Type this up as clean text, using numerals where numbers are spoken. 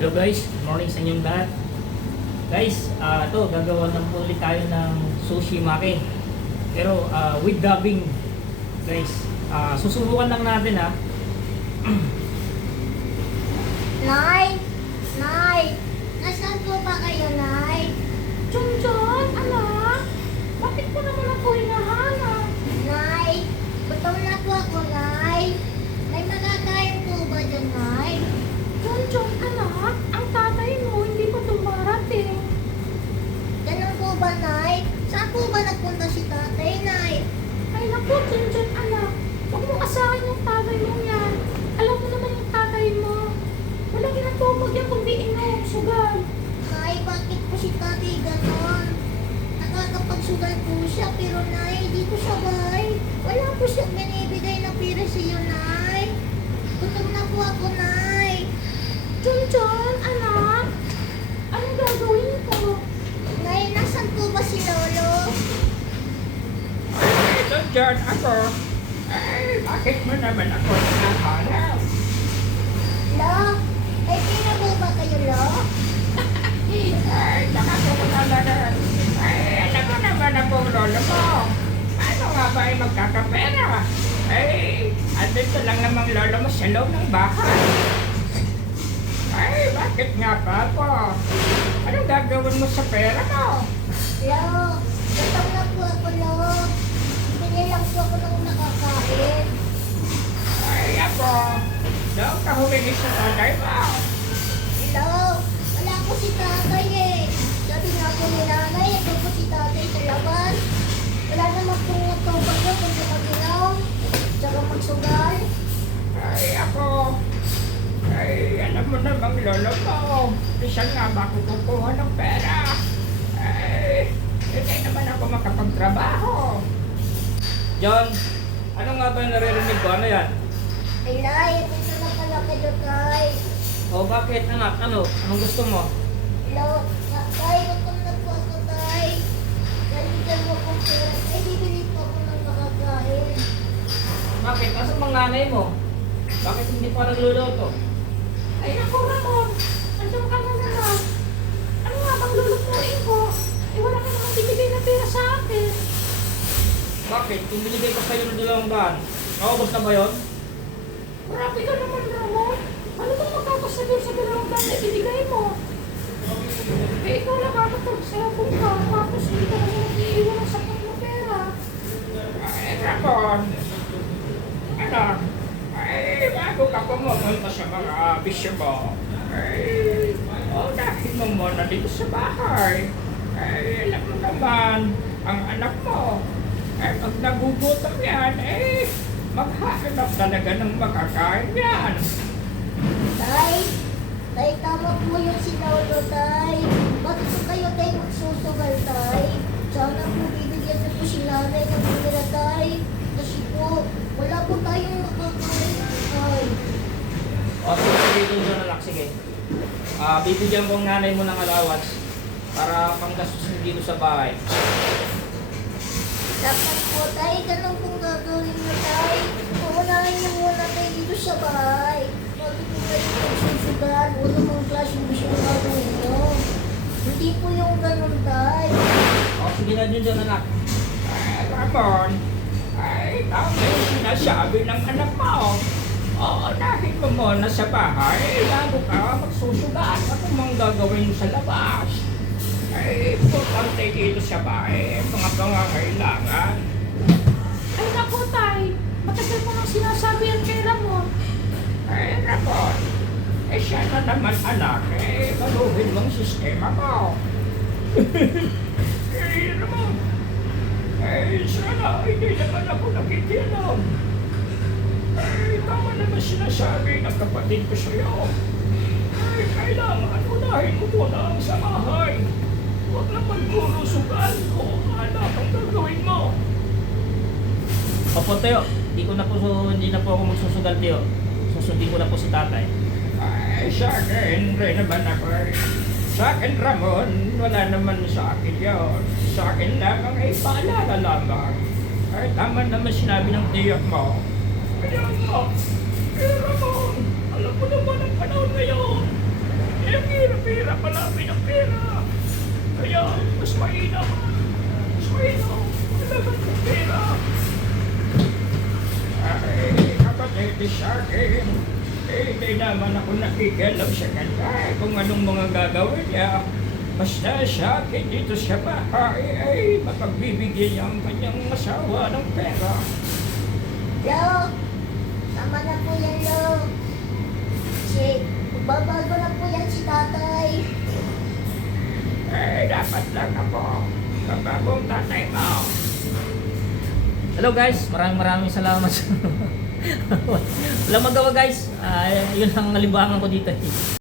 Hello guys, good morning sa inyong lahat. Guys, ito gagawa ng ulit tayo ng sushi maki. Pero with dubbing. Guys, susubukan lang natin ha. Nay! Nay! Nasaan po ba kayo, Nay? Junjun, anak, bakit mo naman ako hinahanap? Nay! Gutom na po ako, Nay! May makakain po ba dyan, Nay? Junjun, anak, ang tatay mo hindi pa dumarating. Ganun po ba, Nay? Saan po ba nagpunta si tatay, Nay? Ay naku, Junjun, anak, huwag mo asahin yung tatay mo yan. Alam mo naman yung tatay mo. Walang ginatubag yan kundi inom, sugal. Nay, bakit po si tatay ganon? Nakakapagsugal po siya, pero Nay, hindi ko sabay. Wala po siyang binibigay na pira sa iyo, Nay. Gutom na po ako, Nay. Junjun, anak, anong gagawin ko? Nay, nasan po ba si Lolo? Ay, dyan ako. Ay, bakit mo naman ako hinahanap? Lo? Ay, pino po ba kayo, Lo? Ay, nakakapagalaga. Ay, alam mo naman ako, lolo mo. Paano nga ba ay magkakapera? Ay, andito lang namang lolo mo sa loob ng bahay. Ay, bakit nga ba po? Anong gagawin mo sa pera mo? Lo, gutom na po ako, Lo. Bili lang po ako ng nakakain. Ay, ako. Doon ka humingi sa tatay mo. Lo, wala po si tatay eh. Sabi nga po ni nanay, ito po si tatay sa labas. Wala naman po tubag yun kundi mag-ilaw. Tsaka magsugal. Ay, ako. Ay, alam mo namang lolo mo. Bisan nga ba ako kukuha ng pera? Ay, hindi naman ako makapagtrabaho. John, ano nga ba yung naririnig ko? Ano yan? Ay, Nay, ito na pala kayo, Tay. O bakit anak? Ano? Anong gusto mo? Lo, Tay, gutom na po ako, Tay. Naligan mo kong pera. Ay, bibili po ako ng makakain. Bakit? Nasaan mga nanay mo? Bakit hindi pa nagluluto? Ay naku, Ramon, nandiyan ka na naman. Ano nga bang lulutuin ko? Eh wala ka naman bibigay na pera sa akin. Bakit? Kung binigay ko sa'yo ng 200, naubos na ba yun? Grabe ka naman, Ramon. Ano bang magkakasabi sa dalawang daan na ibigay mo? Eh, ikaw nakakapag-cellphone ka, tapos hindi ka naman nag-iiwan ng sapat na pera. Ay, Ramon. Anak. Ay, bago ka pumunta sa mga bisyo mo. Ay, unahin mo muna dito sa bahay. Ay, alam mo naman, ang anak mo. Ay, pag nagugutom yan, maghahanap talaga ng makakain yan. Tay, Tay, tama po yung sinaulo, Tay. Bakit po kayo, Tay, magsusugal, Tay? Sana po bibigyan niyo po si nanay ng pera, Tay. Kasi po, wala po tayong makakain, Tay. O sige, John anak, sige. Bibigyan ko ang nanay mo ng allowance para panggastos mo dito sa bahay. Dapat po, Tay, ganun pong gagawin niyo, Tay. Uunahin niyo muna tayo dito sa bahay. Bakit po kayo magsusugal? Wala mong klaseng gusto ng gagawin niyo. Hindi po yung ganun, Tay. O sige na John anak. Ay, Ramon. Ay, tama yung sinasabi ng anak mo. Unahin mo muna sa bahay bago ka magsusugat. Ano mang gagawin mo sa labas? Ay, importante dito sa bahay, mga pangangailangan. Ay naku, Tay. Matagal mo nang sinasabi yan kay Ramon. Ay, Ramon. Siya na naman anak, baluhin mong sistema mo. Ay, Ramon. Sana hindi naman ako nakikialam. Ay, tama naman sinasabi ng kapatid ko sa'yo. Ay, kailangan unahin mo muna ang sa bahay. Huwag naman puro sugal o anak ang gagawin mo. Opo Teo, hindi na po ako magsusugal Teo. Susundin ko na po si tatay. Ay, sa akin, rin naman ako. Sa akin, Ramon, wala naman sa akin yun. Sa akin lamang ay paalala lamang. Ay, tama naman sinabi ng tiyak mo. Kaya nga, Ramon, alam mo naman ang panahon ngayon. Kaya, mas mainam. Mas mainam. Alagang ng pera. Ay, kapatid sa akin. Hindi naman ako nakikialam sa kanya kung anong mga gagawin niya. Basta sa akin dito sa bahay ay mapagbibigyan niya ang kanyang asawa ng pera. Lo, tama na po yan, Lo. Babago na po yan si tatay. Eh, dapat lang ako. Kapagong tatay mo. Hello guys, maraming salamat. Walang magawa guys. Yun ang libangan ko dito.